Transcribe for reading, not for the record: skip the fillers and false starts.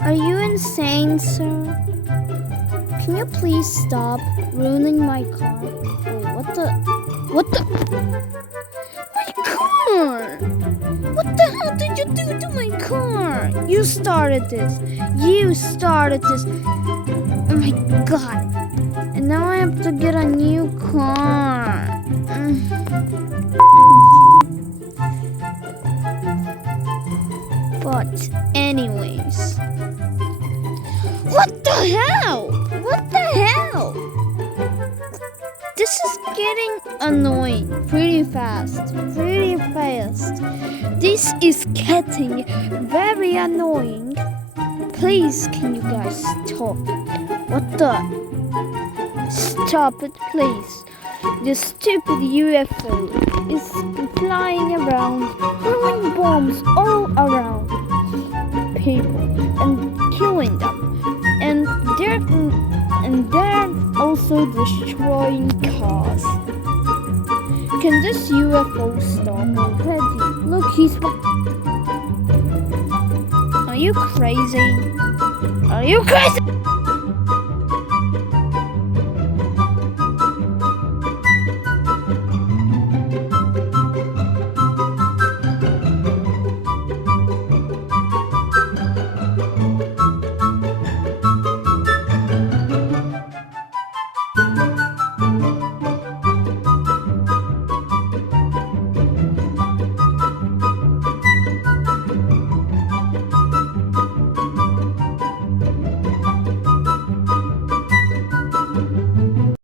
Are you insane, sir? Can you please stop ruining my car? Wait, what the? My car! What the hell did you do to my car? You started this. Oh my god. And now I have to get a new car. But anyways. What the hell? This is getting annoying pretty fast. This is getting very annoying. Please, can you guys stop? What the? Stop it, please. The stupid UFO is flying around, throwing bombs all around people and killing them. And they're also destroying cars. Can this UFO stop already? Look, he's... Are you crazy?